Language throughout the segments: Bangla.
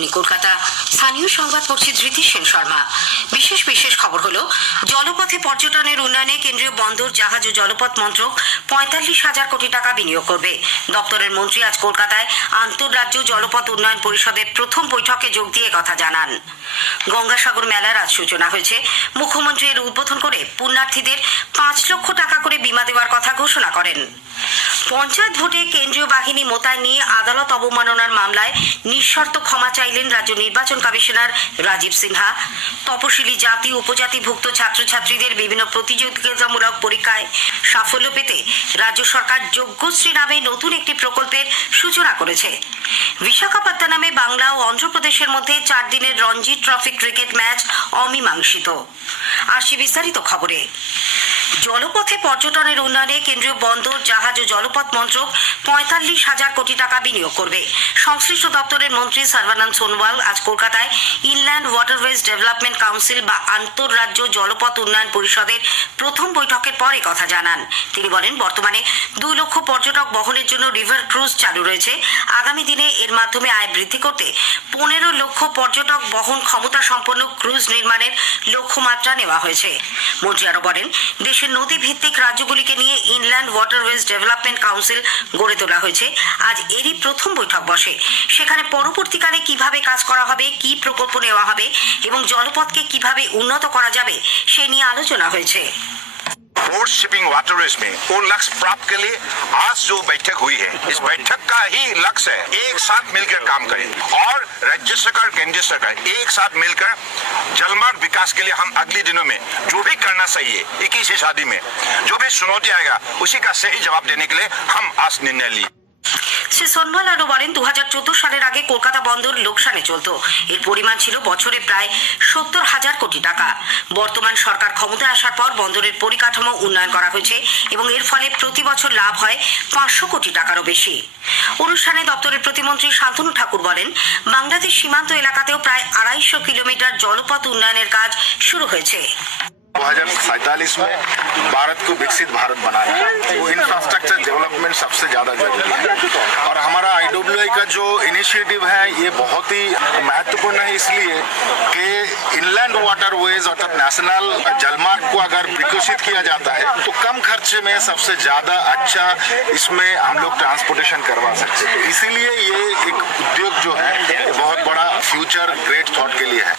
রাজধানী কলকাতা। স্থানীয় সংবাদ পড়ছি ধৃতি সেন শর্মা। বিশেষ খবর হলো, জলপথে পর্যটনের উন্নয়নে কেন্দ্রীয় বন্দর, জাহাজ ও জলপথ মন্ত্রক 45,000 কোটি টাকা বিনিয়োগ করবে। দপ্তরের মন্ত্রী আজ কলকাতায় আন্তঃরাজ্য জলপথ উন্নয়ন পরিষদের প্রথম বৈঠকে যোগ দিয়ে কথা জানান। গঙ্গাসাগর মেলার আজ সূচনা হয়েছে। মুখ্যমন্ত্রী এর উদ্বোধন করে পুণ্যার্থীদের 5 লক্ষ টাকা করে বীমা দেওয়ার কথা ঘোষণা করেন। পঞ্চায়েত ভোটে কেন্দ্রীয় বাহিনী মোতায়েন নিয়ে আদালত অবমাননার মামলায় নিঃশর্ত ক্ষমা চাইলেন রাজ্য নির্বাচন কমিশনার রাজীব সিনহা। তপশিলি জাতি উপজাতিভুক্ত ছাত্রছাত্রীদের বিভিন্ন প্রতিযোগিতামূলক পরীক্ষায় সাফল্য পেতে রাজ্য সরকার যোগ্যশ্রী নামে নতুন একটি প্রকল্পের সূচনা করেছে। বিশাখাপত্তনমে বাংলা ও অন্ধ্রপ্রদেশের মধ্যে 4 দিনের রঞ্জি ট্রফি ক্রিকেট ম্যাচ অমীমাংসিত। আসি বিস্তারিত খবরে। জলপথে পর্যটনের উন্নয়নে কেন্দ্রীয় বন্দর, জাহাজ ও জলপথ মন্ত্রক 45,000 কোটি টাকা বিনিয়োগ করবে। সংশ্লিষ্ট দপ্তরের মন্ত্রী সর্বানন্দ সোনোয়াল আজ কলকাতায় ইনল্যান্ড ওয়াটারওয়েজ ডেভেলপমেন্ট কাউন্সিল বা আন্তঃরাজ্য জলপথ উন্নয়ন পরিষদের প্রথম বৈঠকের পরে কথা জানান। তিনি বলেন, বর্তমানে 2 লক্ষ পর্যটক বহনের জন্য রিভার ক্রুজ চালু রয়েছে। আগামী দিনে এর মাধ্যমে আয় বৃদ্ধি করতে 15 লক্ষ পর্যটক বহন ক্ষমতা সম্পন্ন ক্রুজ নির্মাণের লক্ষ্যমাত্রা নেওয়া হয়েছে। মন্ত্রী আরো বলেন, দেশের নদী ভিত্তিক রাজ্যগুলিকে নিয়ে ইনল্যান্ড ওয়াটারওয়েজ ডেভেলপমেন্ট কাউন্সিল গড়ে তোলা হয়েছে। আজ এরই প্রথম বৈঠক বসে। সেখানে পরবর্তীকালে কিভাবে কাজ করা হবে, কি প্রকল্প নেওয়া হবে এবং জলপথকে কিভাবে উন্নত করা যাবে সে নিয়ে আলোচনা হয়েছে। पोर्ट शिपिंग वाटरवेज में वो लक्ष्य प्राप्त के लिए आज जो बैठक हुई है, इस बैठक का ही लक्ष्य है एक साथ मिलकर काम करें और राज्य सरकार, केंद्र सरकार एक साथ मिलकर जलमार्ग विकास के लिए हम अगले दिनों में जो भी करना चाहिए 21वीं शादी में जो भी चुनौती आएगा उसी का सही जवाब देने के लिए हम आज निर्णय लिए। শ্রী সোনোয়াল আরো বলেন, 2014 সালের আগে কলকাতা বন্দর লোকসানে চলত। এর পরিমাণ ছিল বছরে প্রায় 70,000 কোটি টাকা। বর্তমান সরকার ক্ষমতায় আসার পর বন্দরের পরিকাঠামো উন্নয়ন করা হয়েছে এবং এর ফলে প্রতি বছর লাভ হয় 500 কোটি টাকারও বেশি। অনুষ্ঠানে দপ্তরের প্রতিমন্ত্রী শান্তনু ঠাকুর বলেন, বাংলাদেশ সীমান্ত এলাকাতেও প্রায় 250 কিলোমিটার জলপথ উন্নয়নের কাজ শুরু হয়েছে। 2047 में भारत को विकसित भारत बनाना है, वो इंफ्रास्ट्रक्चर डेवलपमेंट सबसे ज़्यादा जरूरी है। और हमारा IWI का जो इनिशिएटिव है ये बहुत ही महत्वपूर्ण है, इसलिए कि इनलैंड वाटरवेज अर्थात नेशनल जलमार्ग को अगर विकसित किया जाता है तो कम खर्चे में सबसे ज़्यादा अच्छा इसमें हम लोग ट्रांसपोर्टेशन करवा सकते हैं। इसीलिए ये एक उद्योग जो है बहुत बड़ा फ्यूचर ग्रेट थॉट के लिए है।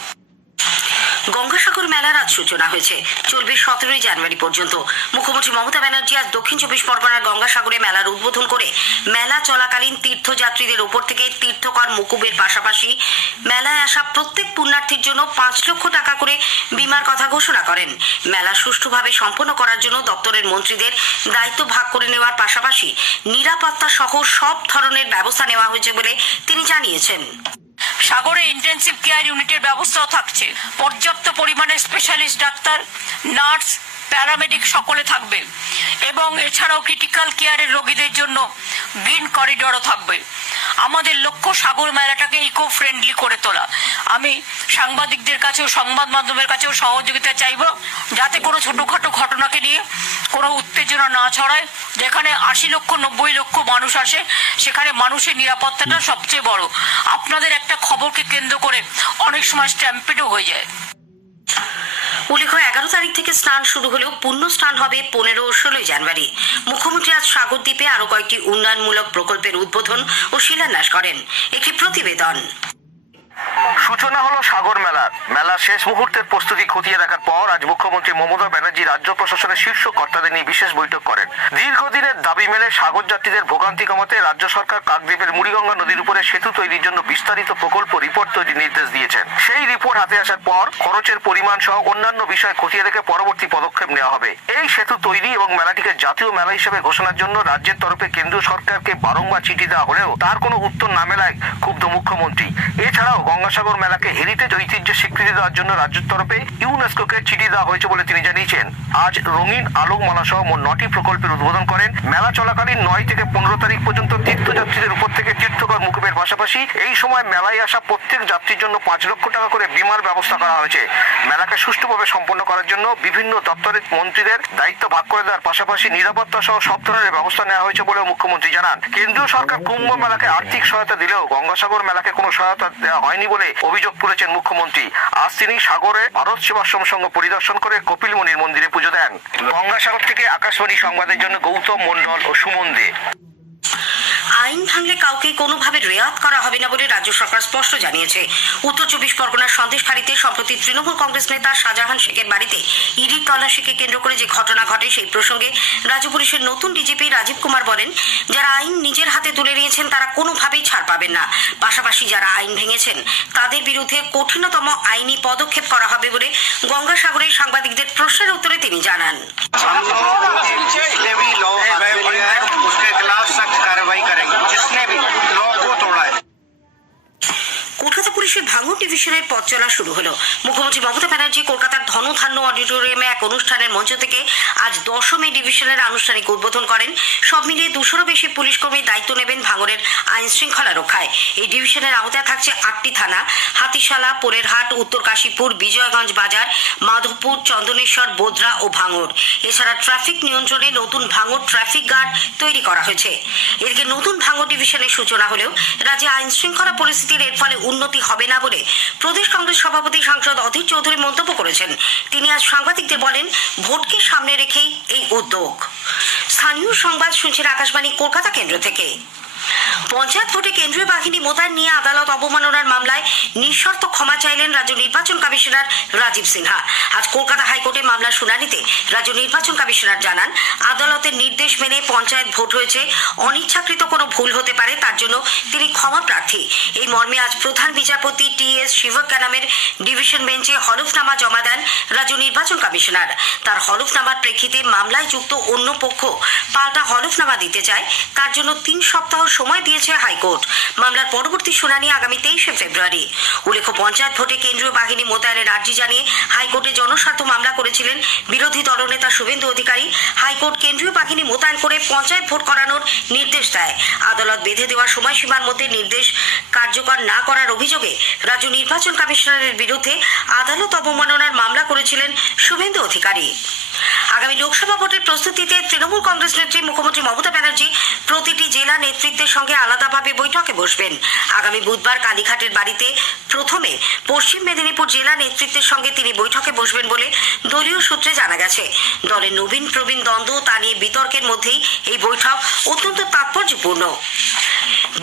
গঙ্গাসাগর মেলার আজ সূচনা হয়েছে। চলবে 17 জানুয়ারি পর্যন্ত। মুখ্যমন্ত্রী মমতা ব্যানার্জি আজ দক্ষিণ 24 পরগনার গঙ্গাসাগরে মেলার উদ্বোধন করে মেলা চলাকালীন তীর্থযাত্রীদের উপর থেকে তীর্থকর মকুবের পাশাপাশি মেলায় আসা প্রত্যেক পুণ্যার্থীর জন্য 5 লক্ষ টাকা করে বীমার কথা ঘোষণা করেন। মেলা সুষ্ঠুভাবে সম্পন্ন করার জন্য দপ্তরের মন্ত্রীদের দায়িত্ব ভাগ করে নেওয়ার পাশাপাশি নিরাপত্তা সহ সব ধরনের ব্যবস্থা নেওয়া হয়েছে বলে তিনি জানিয়েছেন। সাগরে ইন্টেনসিভ কেয়ার ইউনিটের ব্যবস্থাও থাকছে। পর্যাপ্ত পরিমাণে স্পেশালিস্ট ডাক্তার, নার্স, প্যারামেডিক সকলে থাকবে এবং এছাড়াও ক্রিটিক্যাল কেয়ারের রোগীদের জন্য গ্রিন করিডোরও থাকবে। আমাদের লক্ষ্য সাগর মেলাটাকে ইকো ফ্রেন্ডলি করে তোলা। আমি সাংবাদিকদের কাছেও, সংবাদ মাধ্যমের কাছেও সহযোগিতা চাইব, যাতে কোনো ছোটখাটো ঘটনাকে নিয়ে কোনো উত্তেজনা না ছড়ায়। যেখানে 80 লক্ষ 90 লক্ষ মানুষ আসে, সেখানে মানুষের নিরাপত্তাটা সবচেয়ে বড়। আপনাদের একটা খবরকে কেন্দ্র করে অনেক সময় স্ট্যাম্পিডও হয়ে যায়। উল্লেখ্য, 11 তারিখ থেকে স্নান শুরু হলেও পূর্ণ স্নান হবে 15 ও 16 জানুয়ারি। মুখ্যমন্ত্রী আজ সাগরদ্বীপে আরো কয়েকটি উন্নয়নমূলক প্রকল্পের উদ্বোধন ও শিলান্যাস করেন। একটি প্রতিবেদন। সূচনা হলো সাগর মেলার। মেলার শেষ মুহূর্তের প্রস্তুতি খতিয়ে দেখার পর আজ মুখ্যমন্ত্রী মমতা ব্যানার্জি রাজ্য প্রশাসনের শীর্ষ কর্তাদের নিয়ে বিশেষ বৈঠক করেন। দীর্ঘদিনের দাবি মেনে সাগর যাত্রীদের ভোগান্তি কমাতে রাজ্য সরকার কাকদ্বীপের মুড়িগঙ্গা নদীর উপরে সেতু তৈরির জন্য বিস্তারিত প্রকল্প রিপোর্ট তৈরির নির্দেশ দিয়েছেন। সেই রিপোর্ট হাতে আসার পর খরচের পরিমাণ সহ অন্যান্য বিষয় খতিয়ে দেখে পরবর্তী পদক্ষেপ নেওয়া হবে। এই সেতু তৈরি এবং মেলাটিকে জাতীয় মেলা হিসেবে ঘোষণার জন্য রাজ্যের তরফে কেন্দ্রীয় সরকারকে বারংবার চিঠি দেওয়া হলেও তার কোনো উত্তর না মেলায় ক্ষুব্ধ মুখ্যমন্ত্রী। এছাড়াও গঙ্গাসাগর মেলাকে হেরিটেজ ঐতিহ্যের স্বীকৃতি দেওয়ার জন্য রাজ্যের তরফে ইউনেস্কোকে চিঠি দেওয়া হয়েছে বলে তিনি জানিয়েছেন। আজ রঙিন আলোকমালা সহ মোট 9টি প্রকল্পের উদ্বোধন করেন। মেলা চলাকালীন 9 থেকে 15 তারিখ পর্যন্ত তীর্থযাত্রীদের উপর থেকে তীর্থ কার্যকর মকুবের পাশাপাশি এই সময় মেলায় আসা প্রত্যেক যাত্রীর জন্য 5 লক্ষ টাকা করে বিমার ব্যবস্থা করা হয়েছে। মেলাকে সুষ্ঠুভাবে সম্পন্ন করার জন্য বিভিন্ন দপ্তরের মন্ত্রীদের দায়িত্ব ভাগ করে দেওয়ার পাশাপাশি নিরাপত্তা সহ সব ধরনের ব্যবস্থা নেওয়া হয়েছে বলেও মুখ্যমন্ত্রী জানান। কেন্দ্রীয় সরকার কুম্ভ মেলাকে আর্থিক সহায়তা দিলেও গঙ্গাসাগর মেলাকে কোনো সহায়তা দেওয়া হয়নি বলে অভিযোগ তুলেছেন মুখ্যমন্ত্রী। আজ তিনি সাগরে ভারত সেবাশ্রম সংঘ পরিদর্শন করে কপিলমুনির মন্দিরে পুজো দেন। গঙ্গাসাগর থেকে আকাশবাণী সংবাদের জন্য গৌতম মণ্ডল ও সুমন দে। আইন ভাঙলে কাউকে কোনোভাবে রেয়াত করা হবে না বলে রাজ্য সরকার স্পষ্ট জানিয়েছে। উত্তর 24 পরগনার সন্দেশখালীতে সম্প্রতি তৃণমূল কংগ্রেস নেতা শাহজাহান শেখের বাড়িতে ইডির তল্লাশিকে কেন্দ্র করে যে ঘটনা ঘটে সেই প্রসঙ্গে রাজ্য পুলিশের নতুন ডিজিপি রাজীব কুমার বলেন, যারা আইন নিজের হাতে তুলে নিয়েছেন তারা কোনোভাবেই ছাড় পাবেন না। পাশাপাশি যারা আইন ভেঙেছেন তাদের বিরুদ্ধে কঠিনতম আইনি পদক্ষেপ করা হবে বলে গঙ্গাসাগরে সাংবাদিকদের প্রশ্নের উত্তরে তিনি জানান। जिसने भी लॉ है उसके खिलाफ सख्त कार्रवाई करेंगे, जिसने भी लॉ को तोड़ा है। কলকাতা পুলিশের ভাঙড় ডিভিশনের পথ চলা শুরু হলো। মুখ্যমন্ত্রী মমতা ব্যানার্জি কলকাতার ধনধান্য অডিটোরিয়ামে এক অনুষ্ঠানের মঞ্চ থেকে আজ 10 মে ডিভিশনের আনুষ্ঠানিক উদ্বোধন করেন। সব মিলিয়ে 200-রও বেশি পুলিশ কর্মী দায়িত্ব নেবেন ভাঙড়ের আইন শৃঙ্খলা রক্ষায়। এই ডিভিশনের আওতায় থাকছে 8টি থানা: হাতিশালা, পোলেরহাট, উত্তর কাশীপুর, বিজয়গঞ্জ বাজার, মাধবপুর, চন্দনেশ্বর, বোদরা ও ভাঙড়। এছাড়া ট্রাফিক নিয়ন্ত্রণে নতুন ভাঙড় ট্রাফিক গার্ড তৈরি করা হয়েছে। এদিকে নতুন ভাঙড় ডিভিশনের সূচনা হলেও রাজ্যে আইন শৃঙ্খলা পরিস্থিতির এর ফলে উন্নতি হবে না বলে প্রদেশ কংগ্রেস সভাপতি সাংসদ অধীর চৌধুরী মন্তব্য করেছেন। তিনি আজ সাংবাদিকদের বলেন, ভোটকে সামনে রেখেই এই উদ্যোগ। স্থানীয় সংবাদ শুনছেন আকাশবাণী কলকাতা কেন্দ্র থেকে। পঞ্চায়েত ভোটে কেন্দ্রীয় বাহিনী মোতায়েন নিয়ে আদালত অবমাননার মামলায় নিঃশর্ত ক্ষমা চাইলেন রাজ্য নির্বাচন কমিশনার রাজীব সিনহা। আজ কলকাতা হাইকোর্টে মামলার শুনানিতে রাজ্য নির্বাচন কমিশনার জানান, আদালতের নির্দেশ মেনে পঞ্চায়েত ভোট হয়েছে, অনিচ্ছাকৃত কোনো ভুল হতে পারে, তার জন্য তিনি ক্ষমা প্রার্থী। এই মর্মে আজ প্রধান বিচারপতি টি.এস. শিবকানামের ডিভিশন বেঞ্চে হলফনামা জমা দেন রাজ্য নির্বাচন কমিশনার। তার হলফনামার প্রেক্ষিতে মামলায় যুক্ত অন্য পক্ষ পাল্টা হলফনামা দিতে চায়, তার জন্য 3 সপ্তাহ সময় দিয়েছে হাইকোর্ট। মামলার পরবর্তী শুনানি আগামী 23 ফেব্রুয়ারি। উল্লেখ্য, পঞ্চায়েত ভোটে কেন্দ্রীয় বাহিনী মোতায়েনের আর্জি জানিয়ে হাইকোর্টে জনস্বার্থ মামলা করেছিলেন বিরোধী দলনেতা শুভেন্দু অধিকারী। হাইকোর্ট কেন্দ্রীয় বাহিনী মোতায়েন করে পঞ্চায়েত ভোট করানোর নির্দেশ দেয়। আদালত বেঁধে দেওয়া সময়সীমার মধ্যে নির্দেশ কার্যকর না করার অভিযোগে রাজ্য নির্বাচন কমিশনারের বিরুদ্ধে আদালত অবমাননার মামলা করেছিলেন শুভেন্দু অধিকারী। আগামী লোকসভা ভোটের প্রস্তুতিতে তৃণমূল কংগ্রেস নেত্রী মুখ্যমন্ত্রী মমতা ব্যানার্জি প্রতিটি জেলা নেতৃত্বের সঙ্গে আলাদাভাবে বৈঠকে বসবেন। আগামী বুধবার কালীঘাটের বাড়িতে প্রথমে পশ্চিম মেদিনীপুর জেলা নেতৃত্বের সঙ্গে তিনি বৈঠকে বসবেন বলে দলীয় সূত্রে জানা গেছে। দলের নবীন প্রবীণ দ্বন্দ্ব তা নিয়ে বিতর্কের মধ্যেই এই বৈঠক অত্যন্ত তাৎপর্যপূর্ণ।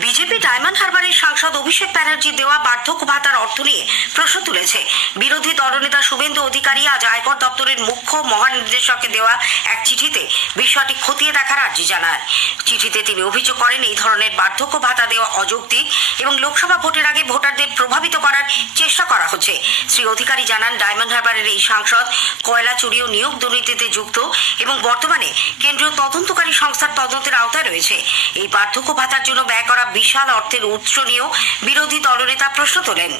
বিজেপি ডায়মন্ড হারবারের সাংসদ অভিষেক ব্যানার্জি দেওয়া বার্ধক্য ভাতার অর্থ নিয়ে প্রশ্ন তুলেছে। বিরোধী দলনেতা শুভেন্দু অধিকারী আজ আয়কর দপ্তরের মুখ্য মহানির্দেশককে দেওয়া এক চিঠিতে বিষয়টি খতিয়ে দেখার আর্জি জানান। চিঠিতে তিনি অভিযোগ করেন, এই ধরনের বার্ধক্য ভাতা দেওয়া অযৌক্তিক এবং লোকসভা ভোটের আগে ভোটারদের প্রভাবিত করার চেষ্টা করা হচ্ছে। শ্রী অধিকারী জানান, ডায়মন্ড হারবারের এই সাংসদ কয়লা চুরি ও নিয়োগ দুর্নীতিতে যুক্ত এবং বর্তমানে কেন্দ্রীয় তদন্তকারী সংস্থার তদন্তের আওতায় রয়েছে। এই বার্ধক্য ভাতার জন্য ব্যয় করা বিশাল অর্থের উৎস নিয়েও বিরোধী দলনেতা প্রশ্ন তোলেন।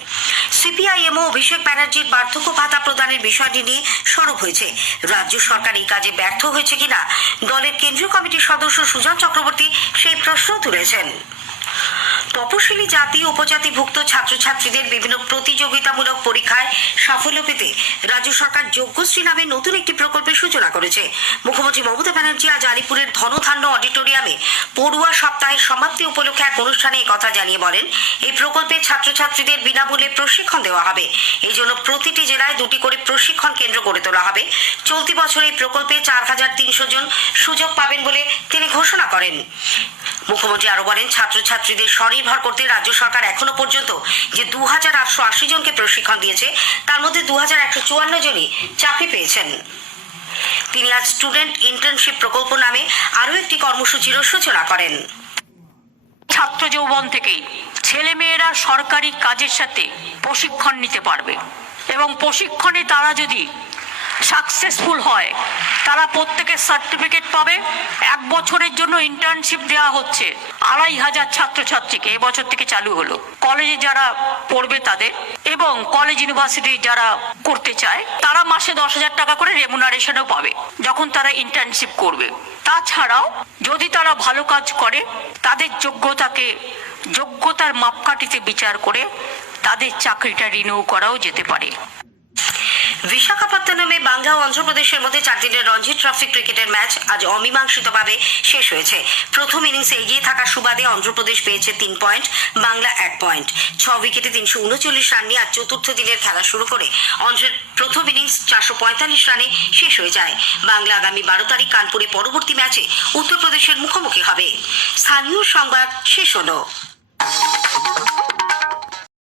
সিপিআইএমও অভিষেক ব্যানার্জির বার্ধক্য ভাতা প্রদানের বিষয়টি নিয়ে সরব হয়েছে। রাজ্য সরকার এই কাজে ব্যর্থ হয়েছে কিনা দলের কেন্দ্রীয় কমিটির সদস্য সুজন চক্রবর্তী সেই প্রশ্ন তুলেছেন। তপশিলি জাতি উপজাতিভুক্ত ছাত্রছাত্রীদের বিভিন্ন প্রতিযোগিতামূলক পরীক্ষায় সাফল্য পেতে রাজ্য সরকার যোগ্যশ্রী নামে নতুন একটি প্রকল্পের সূচনা করেছে। মুখ্যমন্ত্রী মমতা ব্যানার্জি আজ আলিপুরের ধনধান্য অডিটোরিয়ামে পড়ুয়া সপ্তাহের সমাপ্তি উপলক্ষে এক অনুষ্ঠানে কথা জানিয়ে বলেন, এই প্রকল্পে ছাত্রছাত্রীদের বিনামূল্যে প্রশিক্ষণ দেওয়া হবে। এই জন্য প্রতিটি জেলায় 2টি করে প্রশিক্ষণ কেন্দ্র গড়ে তোলা হবে। চলতি বছর এই প্রকল্পে 4300 জন সুযোগ পাবেন বলে তিনি ঘোষণা করেন। মুখ্যমন্ত্রী আরো বলেন, ছাত্রছাত্রীদের স্বনির্ভর করতে রাজ্য সরকার এখনো পর্যন্ত যে 2880 জনকে প্রশিক্ষণ দিয়েছে, তার মধ্যে 2154 জনই চাকরি পেয়েছেন। তিনি আজ স্টুডেন্ট ইন্টার্নশিপ প্রকল্প নামে আরো একটি কর্মসূচির সূচনা করেন। ছাত্র যৌবন থেকেই ছেলেমেয়েরা সরকারি কাজের সাথে প্রশিক্ষণ নিতে পারবে এবং প্রশিক্ষণে তারা যদি সাকসেসফুল হয় তারা প্রত্যেকে সার্টিফিকেট পাবে। 1 বছরের জন্য ইন্টার্নশিপ দেওয়া হচ্ছে 2500 ছাত্রছাত্রীকে, এবছর থেকে চালু হলো। কলেজে যারা পড়বে তাদের এবং কলেজ ইউনিভার্সিটি যারা করতে চায় তারা মাসে 10,000 টাকা করে রেমুনারেশনও পাবে যখন তারা ইন্টার্নশিপ করবে। তাছাড়াও যদি তারা ভালো কাজ করে তাদের যোগ্যতার মাপকাঠিতে বিচার করে তাদের চাকরিটা রিনিউ করাও যেতে পারে। বিশাখাপত্তনমে বাংলা ও অন্ধ্রপ্রদেশের মধ্যে 4 দিনের রঞ্জি ট্রফি ক্রিকেটের ম্যাচ আজ অমীমাংসিতভাবে শেষ হয়েছে। প্রথম ইনিংসে এগিয়ে থাকার সুবাদে অন্ধ্রপ্রদেশ পেয়েছে 3 পয়েন্ট, বাংলা 1 পয়েন্ট। 6 উইকেটে 339 রান নিয়ে আজ চতুর্থ দিনের খেলা শুরু করে অন্ধ্রের প্রথম ইনিংস 445 রানে শেষ হয়ে যায়। বাংলা আগামী 12 তারিখ কানপুরে পরবর্তী ম্যাচে উত্তরপ্রদেশের মুখোমুখি হবে। স্থানীয় সংবাদ শেষ হলো।